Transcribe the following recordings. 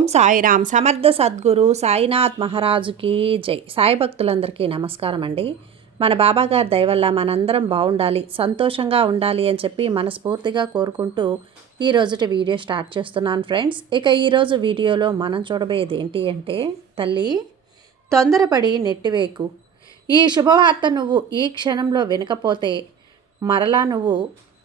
ఓం సాయిరామ్. సమర్థ సద్గురు సాయినాథ్ మహారాజుకి జై. సాయి భక్తులందరికీ నమస్కారం అండి. మన బాబాగారి దయ వల్ల మనందరం బాగుండాలి, సంతోషంగా ఉండాలి అని చెప్పి మనస్ఫూర్తిగా కోరుకుంటూ ఈరోజుటి వీడియో స్టార్ట్ చేస్తున్నాను ఫ్రెండ్స్. ఇక ఈరోజు వీడియోలో మనం చూడబోయేది ఏంటి అంటే, తల్లి తొందరపడి నెట్టివేకు. ఈ శుభవార్త నువ్వు ఈ క్షణంలో వినకపోతే మరలా నువ్వు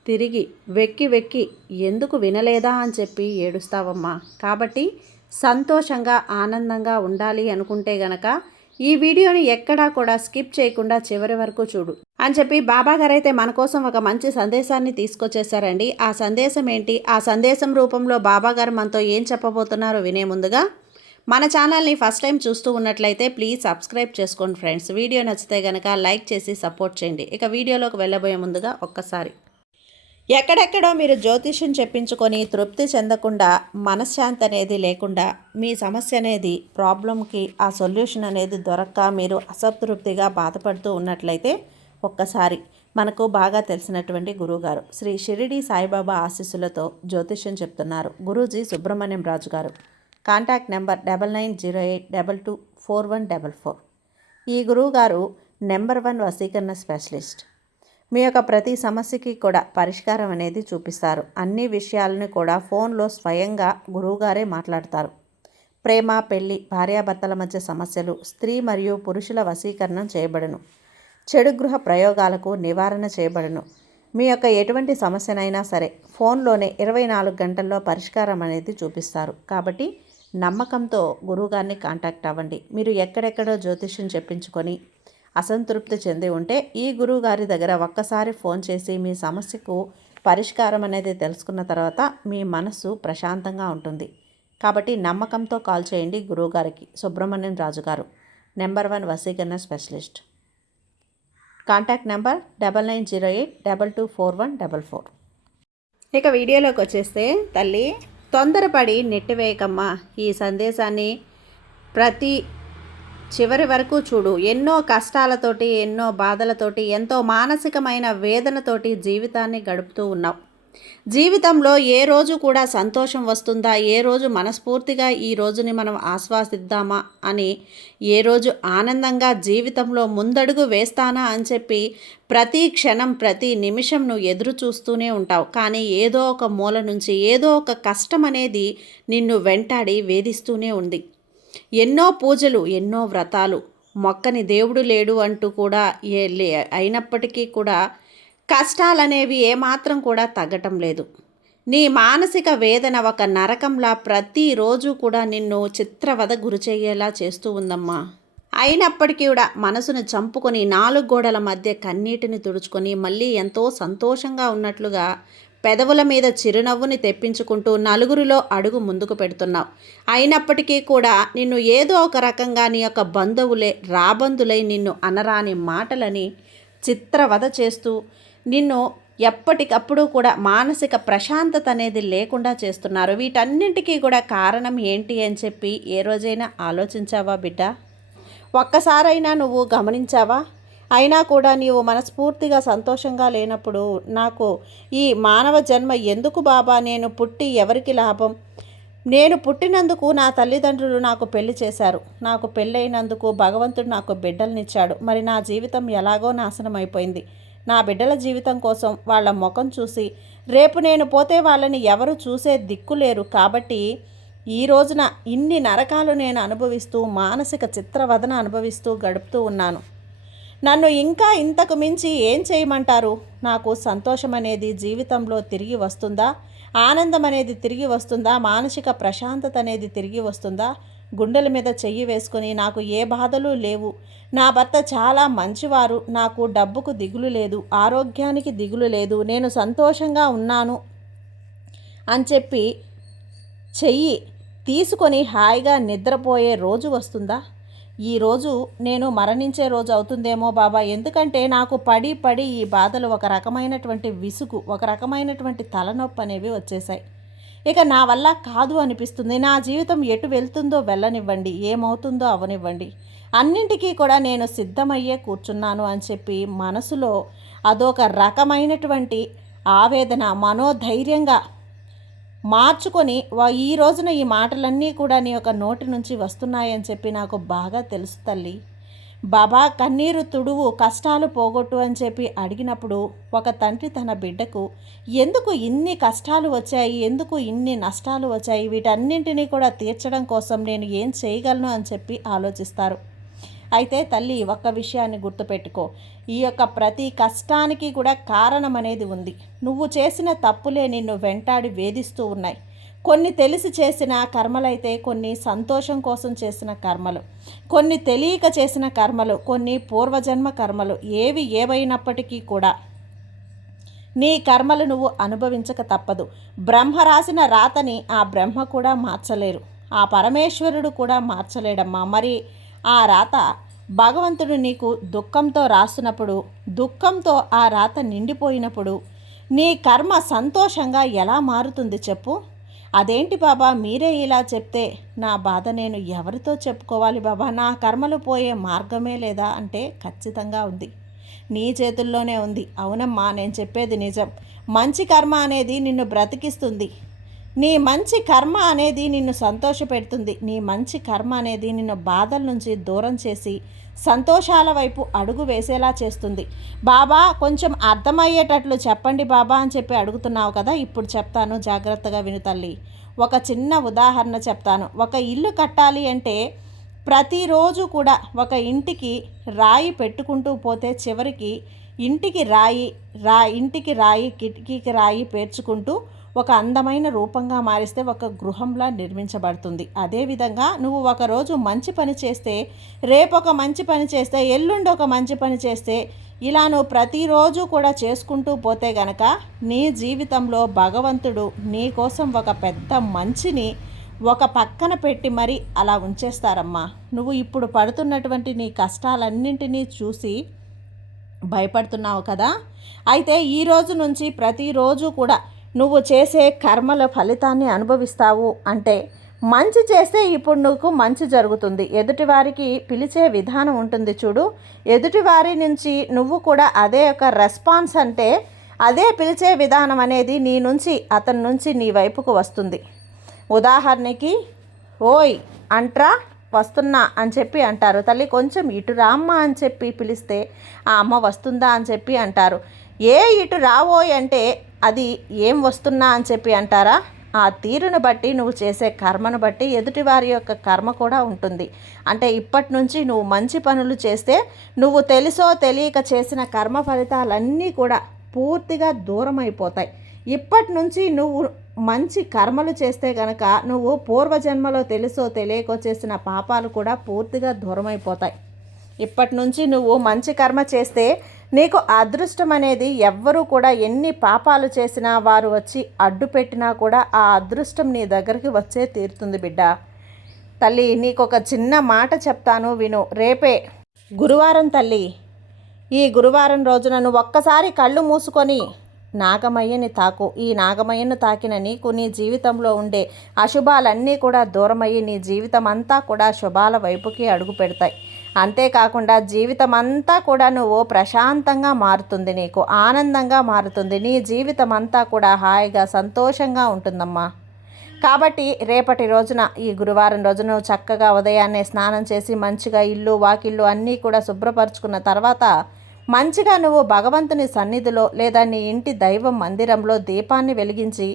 తిరిగి వెక్కి వెక్కి ఎందుకు వినలేదా అని చెప్పి ఏడుస్తావమ్మా. కాబట్టి సంతోషంగా ఆనందంగా ఉండాలి అనుకుంటే గనక ఈ వీడియోని ఎక్కడా కూడా స్కిప్ చేయకుండా చివరి వరకు చూడు అని చెప్పి బాబాగారు అయితే మన కోసం ఒక మంచి సందేశాన్ని తీసుకొచ్చేసారండి. ఆ సందేశం ఏంటి, ఆ సందేశం రూపంలో బాబాగారు మనతో ఏం చెప్పబోతున్నారో వినే ముందుగా మన ఛానల్ని ఫస్ట్ టైం చూస్తూ ఉన్నట్లయితే ప్లీజ్ సబ్స్క్రైబ్ చేసుకోండి ఫ్రెండ్స్. వీడియో నచ్చితే కనుక లైక్ చేసి సపోర్ట్ చేయండి. ఇక వీడియోలోకి వెళ్ళబోయే ముందుగా ఒక్కసారి ఎక్కడెక్కడో మీరు జ్యోతిష్యం చెప్పించుకొని తృప్తి చెందకుండా మనశ్శాంతి అనేది లేకుండా మీ సమస్య అనేది ప్రాబ్లంకి ఆ సొల్యూషన్ అనేది దొరక్క మీరు అసంతృప్తిగా బాధపడుతూ ఉన్నట్లయితే ఒక్కసారి మనకు బాగా తెలిసినటువంటి గురువుగారు శ్రీ షిరిడి సాయిబాబా ఆశీస్సులతో జ్యోతిష్యం చెప్తున్నారు గురూజీ సుబ్రహ్మణ్యం రాజు గారు. Contact number 9908224144. ఈ గురువుగారు నెంబర్ 1 వశీకరణ స్పెషలిస్ట్. మీ యొక్క ప్రతి సమస్యకి కూడా పరిష్కారం అనేది చూపిస్తారు. అన్ని విషయాలను కూడా ఫోన్లో స్వయంగా గురువుగారే మాట్లాడతారు. ప్రేమ, పెళ్లి, భార్యాభర్తల మధ్య సమస్యలు, స్త్రీ మరియు పురుషుల వశీకరణం చేయబడును. చెడు గృహ ప్రయోగాలకు నివారణ చేయబడును. మీ యొక్క ఎటువంటి సమస్యనైనా సరే ఫోన్లోనే 24 గంటల్లో పరిష్కారం అనేది చూపిస్తారు. కాబట్టి నమ్మకంతో గురువుగారిని కాంటాక్ట్ అవ్వండి. మీరు ఎక్కడెక్కడో జ్యోతిష్యం చెప్పించుకొని అసంతృప్తి చెంది ఉంటే ఈ గురువు గారి దగ్గర ఒక్కసారి ఫోన్ చేసి మీ సమస్యకు పరిష్కారం అనేది తెలుసుకున్న తర్వాత మీ మనసు ప్రశాంతంగా ఉంటుంది. కాబట్టి నమ్మకంతో కాల్ చేయండి గురువుగారికి. సుబ్రహ్మణ్యం రాజు గారు, నెంబర్ 1 వశీకరణ స్పెషలిస్ట్. Contact number 9908224144. ఇక వీడియోలోకి వచ్చేస్తే, తల్లి తొందరపడి నెట్టివేయకమ్మా. ఈ సందేశాన్ని ప్రతి చివరి వరకు చూడు. ఎన్నో కష్టాలతోటి, ఎన్నో బాధలతోటి, ఎంతో మానసికమైన వేదనతోటి జీవితాన్ని గడుపుతూ ఉన్నావు. జీవితంలో ఏ రోజు కూడా సంతోషం వస్తుందా, ఏ రోజు మనస్ఫూర్తిగా ఈ రోజుని మనం ఆస్వాదిద్దామా అని, ఏ రోజు ఆనందంగా జీవితంలో ముందడుగు వేస్తానా అని చెప్పి ప్రతి క్షణం ప్రతి నిమిషం నువ్వు ఎదురు చూస్తూనే ఉంటావు. కానీ ఏదో ఒక మూల నుంచి ఏదో ఒక కష్టం అనేది నిన్ను వెంటాడి వేధిస్తూనే ఉంది. ఎన్నో పూజలు, ఎన్నో వ్రతాలు, మొక్కని దేవుడు లేడు అంటూ కూడా అయినప్పటికీ కూడా కష్టాలనేవి ఏమాత్రం కూడా తగ్గటం లేదు. నీ మానసిక వేదన ఒక నరకంలా ప్రతిరోజు కూడా నిన్ను చిత్రవద గురి చేయేలా చేస్తూ ఉందమ్మా. అయినప్పటికీ కూడా మనసును చంపుకొని 4 గోడల మధ్య కన్నీటిని తుడుచుకొని మళ్ళీ ఎంతో సంతోషంగా ఉన్నట్లుగా పెదవుల మీద చిరునవ్వుని తెప్పించుకుంటూ నలుగురిలో అడుగు ముందుకు పెడుతున్నావు. అయినప్పటికీ కూడా నిన్ను ఏదో ఒక రకంగా నీ యొక్క బంధువులే రాబందులై నిన్ను అనరాని మాటలని చిత్రవద చేస్తూ నిన్ను ఎప్పటికప్పుడు కూడా మానసిక ప్రశాంతత అనేది లేకుండా చేస్తున్నారు. వీటన్నింటికీ కూడా కారణం ఏంటి అని చెప్పి ఏ రోజైనా ఆలోచించావా బిడ్డ? ఒక్కసారైనా నువ్వు గమనించావా? అయినా కూడా నీవు మనస్ఫూర్తిగా సంతోషంగా లేనప్పుడు నాకు ఈ మానవ జన్మ ఎందుకు బాబా, నేను పుట్టి ఎవరికి లాభం? నేను పుట్టినందుకు నా తల్లిదండ్రులు నాకు పెళ్లి చేశారు, నాకు పెళ్ళైనందుకు భగవంతుడు నాకు బిడ్డలనిచ్చాడు. మరి నా జీవితం ఎలాగో నాశనం అయిపోయింది. నా బిడ్డల జీవితం కోసం వాళ్ళ ముఖం చూసి రేపు నేను పోతే వాళ్ళని ఎవరు చూసే దిక్కులేరు. కాబట్టి ఈ రోజున ఇన్ని నరకాలు నేను అనుభవిస్తూ మానసిక చిత్రవదన అనుభవిస్తూ గడుపుతూ ఉన్నాను. నన్ను ఇంకా ఇంతకు మించి ఏం చేయమంటారు? నాకు సంతోషం అనేది జీవితంలో తిరిగి వస్తుందా? ఆనందం అనేది తిరిగి వస్తుందా? మానసిక ప్రశాంతత అనేది తిరిగి వస్తుందా? గుండెల మీద చెయ్యి వేసుకొని నాకు ఏ బాధలు లేవు, నా భర్త చాలా మంచివారు, నాకు డబ్బుకు దిగులు లేదు, ఆరోగ్యానికి దిగులు లేదు, నేను సంతోషంగా ఉన్నాను అని చెప్పి చెయ్యి తీసుకొని హాయిగా నిద్రపోయే రోజు వస్తుందా? ఈరోజు నేను మరణించే రోజు అవుతుందేమో బాబా. ఎందుకంటే నాకు పడి పడి ఈ బాధలు ఒక రకమైనటువంటి విసుగు, ఒక రకమైనటువంటి తలనొప్పి అనేవి వచ్చేసాయి. ఇక నా వల్ల కాదు అనిపిస్తుంది. నా జీవితం ఎటు వెళ్తుందో వెళ్ళనివ్వండి, ఏమవుతుందో అవనివ్వండి, అన్నింటికీ కూడా నేను సిద్ధమయ్యే కూర్చున్నాను అని చెప్పి మనసులో అదొక రకమైనటువంటి ఆవేదన, మనోధైర్యంగా మార్చుకొని ఈ రోజున ఈ మాటలన్నీ కూడా నీ యొక్క నోటి నుంచి వస్తున్నాయని చెప్పి నాకు బాగా తెలుసు తల్లి. బాబా కన్నీరు తుడువు, కష్టాలు పోగొట్టు అని చెప్పి అడిగినప్పుడు ఒక తండ్రి తన బిడ్డకు ఎందుకు ఇన్ని కష్టాలు వచ్చాయి, ఎందుకు ఇన్ని నష్టాలు వచ్చాయి, వీటన్నింటినీ కూడా తీర్చడం కోసం నేను ఏం చేయగలను అని చెప్పి ఆలోచిస్తారు. అయితే తల్లి, ఒక్క విషయాన్ని గుర్తుపెట్టుకో, ఈ యొక్క ప్రతి కష్టానికి కూడా కారణం అనేది ఉంది. నువ్వు చేసిన తప్పులే నిన్ను వెంటాడి వేధిస్తూ ఉన్నాయి. కొన్ని తెలిసి చేసిన కర్మలైతే, కొన్ని సంతోషం కోసం చేసిన కర్మలు, కొన్ని తెలియక చేసిన కర్మలు, కొన్ని పూర్వజన్మ కర్మలు, ఏవి ఏవైనప్పటికీ కూడా నీ కర్మలు నువ్వు అనుభవించక తప్పదు. బ్రహ్మ రాసిన రాతని ఆ బ్రహ్మ కూడా మార్చలేరు, ఆ పరమేశ్వరుడు కూడా మార్చలేడమ్మా. మరి ఆ రాత భగవంతుడు నీకు దుఃఖంతో రాస్తున్నప్పుడు, దుఃఖంతో ఆ రాత నిండిపోయినప్పుడు నీ కర్మ సంతోషంగా ఎలా మారుతుంది చెప్పు? అదేంటి బాబా, మీరే ఇలా చెప్తే నా బాధ నేను ఎవరితో చెప్పుకోవాలి బాబా, నా కర్మలు పోయే మార్గమే లేదా అంటే ఖచ్చితంగా ఉంది, నీ చేతుల్లోనే ఉంది. అవునమ్మా, నేను చెప్పేది నిజం. మంచి కర్మ అనేది నిన్ను బ్రతికిస్తుంది, నీ మంచి కర్మ అనేది నిన్ను సంతోషపెడుతుంది, నీ మంచి కర్మ అనేది నిన్ను బాధల నుంచి దూరం చేసి సంతోషాల వైపు అడుగు వేసేలా చేస్తుంది. బాబా, కొంచెం అర్థమయ్యేటట్లు చెప్పండి బాబా అని చెప్పి అడుగుతున్నావు కదా, ఇప్పుడు చెప్తాను, జాగ్రత్తగా విను తల్లి. ఒక చిన్న ఉదాహరణ చెప్తాను. ఒక ఇల్లు కట్టాలి అంటే ప్రతిరోజు కూడా ఒక ఇంటికి రాయి పెట్టుకుంటూ పోతే చివరికి ఇంటికి రాయి కిటికీకి రాయి పేర్చుకుంటూ ఒక అందమైన రూపంగా మారిస్తే ఒక గృహంలా నిర్మించబడుతుంది. అదేవిధంగా నువ్వు ఒకరోజు మంచి పని చేస్తే, రేపు ఒక మంచి పని చేస్తే, ఎల్లుండి ఒక మంచి పని చేస్తే, ఇలా నువ్వు ప్రతిరోజు కూడా చేసుకుంటూ పోతే గనక నీ జీవితంలో భగవంతుడు నీ కోసం ఒక పెద్ద మంచిని ఒక పక్కన పెట్టి మరీ అలా ఉంచేస్తారమ్మా. నువ్వు ఇప్పుడు పడుతున్నటువంటి నీ కష్టాలన్నింటినీ చూసి భయపడుతున్నావు కదా. అయితే ఈ రోజు నుంచి ప్రతిరోజు కూడా నువ్వు చేసే కర్మల ఫలితాన్ని అనుభవిస్తావు. అంటే మంచి చేస్తే ఇప్పుడు నీకు మంచి జరుగుతుంది. ఎదుటివారికి పిలిచే విధానం ఉంటుంది చూడు, ఎదుటివారి నుంచి నువ్వు కూడా అదే ఒక రెస్పాన్స్, అంటే అదే పిలిచే విధానం అనేది నీ నుంచి అతని నుంచి నీ వైపుకు వస్తుంది. ఉదాహరణకి, ఓయ్ అంట్రా, వస్తున్నా అని చెప్పి అంటారు. తల్లి, కొంచెం ఇటు రామ్మ అని చెప్పి పిలిస్తే ఆ అమ్మ వస్తుందా అని చెప్పి అంటారు. ఇటు రావోయ్ అంటే అది ఏం వస్తున్నా అని చెప్పి అంటారా? ఆ తీరును బట్టి, నువ్వు చేసే కర్మను బట్టి ఎదుటివారి యొక్క కర్మ కూడా ఉంటుంది. అంటే ఇప్పటి నుంచి నువ్వు మంచి పనులు చేస్తే, నువ్వు తెలుసో తెలియక చేసిన కర్మ ఫలితాలన్నీ కూడా పూర్తిగా దూరం అయిపోతాయి. ఇప్పటి నుంచి నువ్వు మంచి కర్మలు చేస్తే గనక నువ్వు పూర్వజన్మలో తెలుసో తెలియకో చేసిన పాపాలు కూడా పూర్తిగా దూరం అయిపోతాయి. ఇప్పటి నుంచి నువ్వు మంచి కర్మ చేస్తే నీకు అదృష్టం అనేది, ఎవ్వరూ కూడా ఎన్ని పాపాలు చేసినా వారు వచ్చి అడ్డు పెట్టినా కూడా ఆ అదృష్టం నీ దగ్గరికి వచ్చే తీరుతుంది బిడ్డ. తల్లి, నీకు ఒక చిన్న మాట చెప్తాను విను. రేపే గురువారం తల్లి. ఈ గురువారం రోజున నువ్వు ఒక్కసారి కళ్ళు మూసుకొని నాగమయ్యని తాకు. ఈ నాగమయ్యను తాకిన నీకు నీ జీవితంలో ఉండే అశుభాలన్నీ కూడా దూరమయ్యి నీ జీవితం అంతా కూడా శుభాల వైపుకి అడుగు పెడతాయి. అంతేకాకుండా జీవితం అంతా కూడా నువ్వు ప్రశాంతంగా మారుతుంది, నీకు ఆనందంగా మారుతుంది, నీ జీవితం అంతా కూడా హాయిగా సంతోషంగా ఉంటుందమ్మా. కాబట్టి రేపటి రోజున, ఈ గురువారం రోజున నువ్వు చక్కగా ఉదయాన్నే స్నానం చేసి మంచిగా ఇల్లు వాకిళ్ళు అన్నీ కూడా శుభ్రపరచుకున్న తర్వాత మంచిగా నువ్వు భగవంతుని సన్నిధిలో లేదా నీ ఇంటి దైవం మందిరంలో దీపాన్ని వెలిగించి,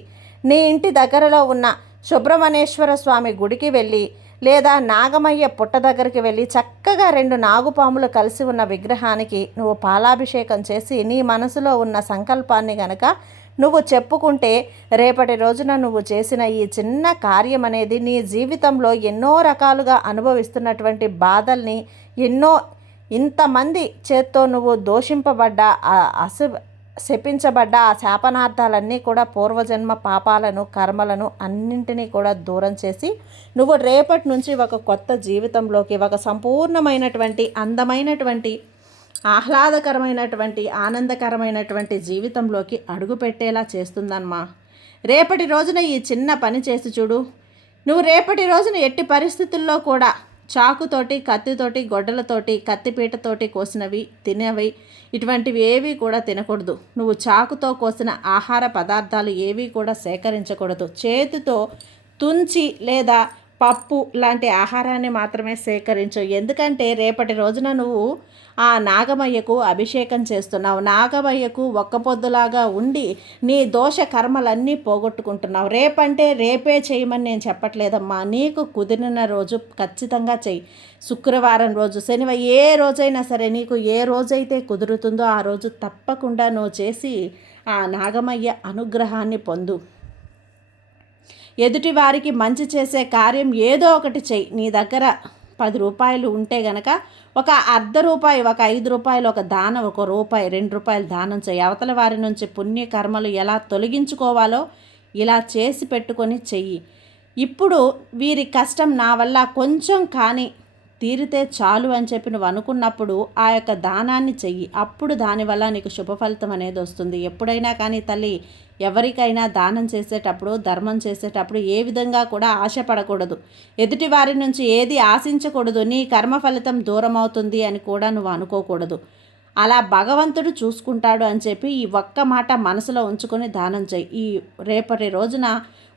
నీ ఇంటి దగ్గరలో ఉన్న సుబ్రహ్మణ్యేశ్వర స్వామి గుడికి వెళ్ళి లేదా నాగమయ్య పుట్ట దగ్గరికి వెళ్ళి చక్కగా 2 నాగుపాములు కలిసి ఉన్న విగ్రహానికి నువ్వు పాలాభిషేకం చేసి నీ మనసులో ఉన్న సంకల్పాన్ని గనక నువ్వు చెప్పుకుంటే, రేపటి రోజున నువ్వు చేసిన ఈ చిన్న కార్యం అనేది నీ జీవితంలో ఎన్నో రకాలుగా అనుభవిస్తున్నటువంటి బాధల్ని, ఇంతమంది చేత్తో నువ్వు దోషింపబడ్డ, శపించబడ్డ ఆ శాపనార్థాలన్నీ కూడా పూర్వజన్మ పాపాలను, కర్మలను అన్నింటినీ కూడా దూరం చేసి నువ్వు రేపటి నుంచి ఒక కొత్త జీవితంలోకి, ఒక సంపూర్ణమైనటువంటి అందమైనటువంటి ఆహ్లాదకరమైనటువంటి ఆనందకరమైనటువంటి జీవితంలోకి అడుగుపెట్టేలా చేస్తుందమ్మా. రేపటి రోజున ఈ చిన్న పని చేసి చూడు. నువ్వు రేపటి రోజున ఎట్టి పరిస్థితుల్లో కూడా చాకుతోటి, కత్తితోటి, గొడ్డలతోటి, కత్తిపీటతోటి కోసినవి తినేవి ఇటువంటివి ఏవి కూడా తినకూడదు. నువ్వు చాకుతో కోసిన ఆహార పదార్థాలు ఏవి కూడా సేకరించకూడదు. చేతితో తుంచి లేదా పప్పు లాంటి ఆహారాన్ని మాత్రమే సేకరించు. ఎందుకంటే రేపటి రోజున నువ్వు ఆ నాగమయ్యకు అభిషేకం చేస్తున్నావు. నాగమయ్యకు ఒక్క పొద్దులాగా ఉండి నీ దోష కర్మలన్నీ పోగొట్టుకుంటున్నావు. రేపంటే రేపే చేయమని నేను చెప్పట్లేదమ్మా. నీకు కుదిరిన రోజు ఖచ్చితంగా చెయ్యి. శుక్రవారం రోజు, శనివారం, ఏ రోజైనా సరే నీకు ఏ రోజైతే కుదురుతుందో ఆ రోజు తప్పకుండా నువ్వు చేసి ఆ నాగమయ్య అనుగ్రహాన్ని పొందు. ఎదుటి వారికి మంచి చేసే కార్యం ఏదో ఒకటి చెయ్యి. నీ దగ్గర 10 రూపాయలు ఉంటే గనక ఒక ₹1/2, ఒక ₹5, ఒక దానం, ఒక రూపాయి, ₹2 దానం చెయ్యి. అవతల వారి నుంచి పుణ్యకర్మలు ఎలా తొలగించుకోవాలో ఇలా చేసి పెట్టుకొని చెయ్యి. ఇప్పుడు వీరి కష్టం నా వల్ల కొంచెం కానీ తీరితే చాలు అని చెప్పి నువ్వు అనుకున్నప్పుడు ఆ యొక్క దానాన్ని చెయ్యి. అప్పుడు దానివల్ల నీకు శుభ ఫలితం అనేది వస్తుంది. ఎప్పుడైనా కానీ తల్లి, ఎవరికైనా దానం చేసేటప్పుడు, ధర్మం చేసేటప్పుడు ఏ విధంగా కూడా ఆశపడకూడదు. ఎదుటి వారి నుంచి ఏది ఆశించకూడదు. నీ కర్మ ఫలితం దూరం అవుతుంది అని కూడా నువ్వు అనుకోకూడదు. అలా భగవంతుడు చూసుకుంటాడు అని చెప్పి ఈ ఒక్క మాట మనసులో ఉంచుకొని దానం చేయి. ఈ రేపటి రోజున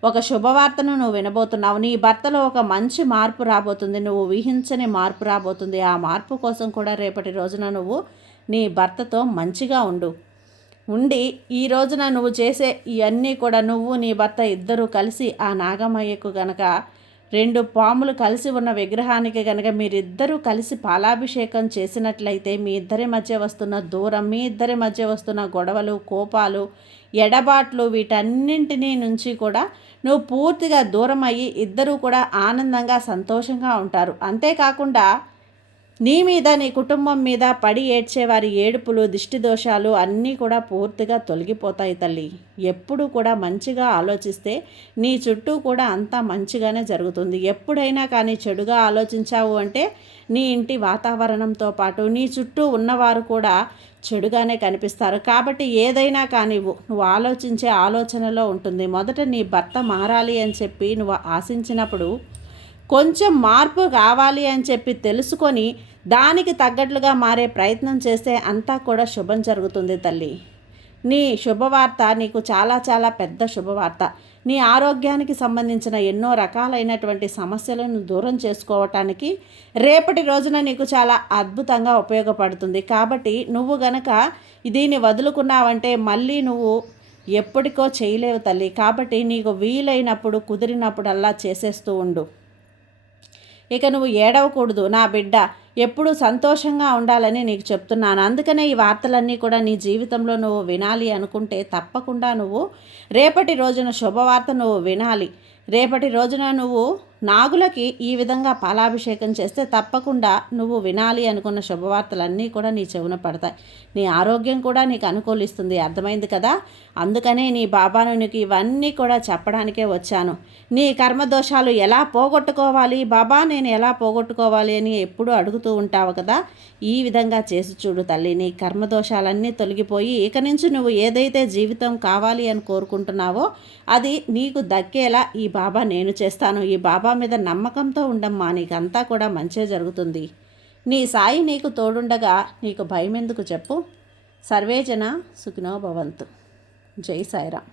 ఒక శుభవార్తను నువ్వు వినబోతున్నావు. నీ భర్తలో ఒక మంచి మార్పు రాబోతుంది. నువ్వు ఊహించని మార్పు రాబోతుంది. ఆ మార్పు కోసం కూడా రేపటి రోజున నువ్వు నీ భర్తతో మంచిగా ఉండి ఈ రోజున నువ్వు చేసే ఇవన్నీ కూడా నువ్వు నీ భర్త ఇద్దరూ కలిసి ఆ నాగమయ్యకు గనక 2 పాములు కలిసి ఉన్న విగ్రహానికి కనుక మీరిద్దరూ కలిసి పాలాభిషేకం చేసినట్లయితే మీ ఇద్దరి మధ్య వస్తున్న దూరం, మీ ఇద్దరి మధ్య వస్తున్న గొడవలు, కోపాలు, ఎడబాట్లు వీటన్నింటినీ నుంచి కూడా నువ్వు పూర్తిగా దూరం అయ్యి ఇద్దరూ కూడా ఆనందంగా సంతోషంగా ఉంటారు. అంతేకాకుండా నీ మీద, నీ కుటుంబం మీద పడి ఏడ్చేవారి ఏడుపులు, దిష్టి దోషాలు అన్నీ కూడా పూర్తిగా తొలగిపోతాయి తల్లి. ఎప్పుడు కూడా మంచిగా ఆలోచిస్తే నీ చుట్టూ కూడా అంతా మంచిగానే జరుగుతుంది. ఎప్పుడైనా కానీ చెడుగా ఆలోచించావు అంటే నీ ఇంటి వాతావరణంతో పాటు నీ చుట్టూ ఉన్నవారు కూడా చెడుగానే కనిపిస్తారు. కాబట్టి ఏదైనా కానివ్వు, నువ్వు ఆలోచించే ఆలోచనలో ఉంటుంది. మొదట నీ భర్త మారాలి అని చెప్పి నువ్వు ఆశించినప్పుడు కొంచెం మార్పు కావాలి అని చెప్పి తెలుసుకొని దానికి తగ్గట్లుగా మారే ప్రయత్నం చేస్తే అంతా కూడా శుభం జరుగుతుంది తల్లి. నీ శుభవార్త నీకు చాలా చాలా పెద్ద శుభవార్త. నీ ఆరోగ్యానికి సంబంధించిన ఎన్నో రకాలైనటువంటి సమస్యలను దూరం చేసుకోవటానికి రేపటి రోజున నీకు చాలా అద్భుతంగా ఉపయోగపడుతుంది. కాబట్టి నువ్వు గనక దీన్ని వదులుకున్నావంటే మళ్ళీ నువ్వు ఎప్పటికో చేయలేవు తల్లి. కాబట్టి నీకు వీలైనప్పుడు, కుదిరినప్పుడల్లా చేసేస్తూ ఉండు. ఇక నువ్వు ఏడవకూడదు. నా బిడ్డ ఎప్పుడూ సంతోషంగా ఉండాలని నీకు చెప్తున్నాను. అందుకనే ఈ వార్తలన్నీ కూడా నీ జీవితంలో నువ్వు వినాలి అనుకుంటే తప్పకుండా నువ్వు రేపటి రోజున శుభవార్త నువ్వు వినాలి. రేపటి రోజున నువ్వు నాగులకి ఈ విధంగా పాలాభిషేకం చేస్తే తప్పకుండా నువ్వు వినాలి అనుకున్న శుభవార్తలన్నీ కూడా నీ చెవున పడతాయి. నీ ఆరోగ్యం కూడా నీకు అనుకూలిస్తుంది. అర్థమైంది కదా? అందుకనే నీ బాబాను నీకు ఇవన్నీ కూడా చెప్పడానికే వచ్చాను. నీ కర్మదోషాలు ఎలా పోగొట్టుకోవాలి బాబా, నేను ఎలా పోగొట్టుకోవాలి అని ఎప్పుడూ అడుగుతూ ఉంటావు కదా. ఈ విధంగా చేసి చూడు తల్లి. నీ కర్మదోషాలన్నీ తొలగిపోయి ఇక నుంచి నువ్వు ఏదైతే జీవితం కావాలి అని కోరుకుంటున్నావో అది నీకు దక్కేలా ఈ బాబా నేను చేస్తాను. ఈ బాబా మీద నమ్మకంతో ఉండమ్మా, నీకంతా కూడా మంచే జరుగుతుంది. నీ సాయి నీకు తోడుండగా నీకు భయం ఎందుకు చెప్పు. సర్వేజన సుఖినో భవంతు. జై సాయిరామ్.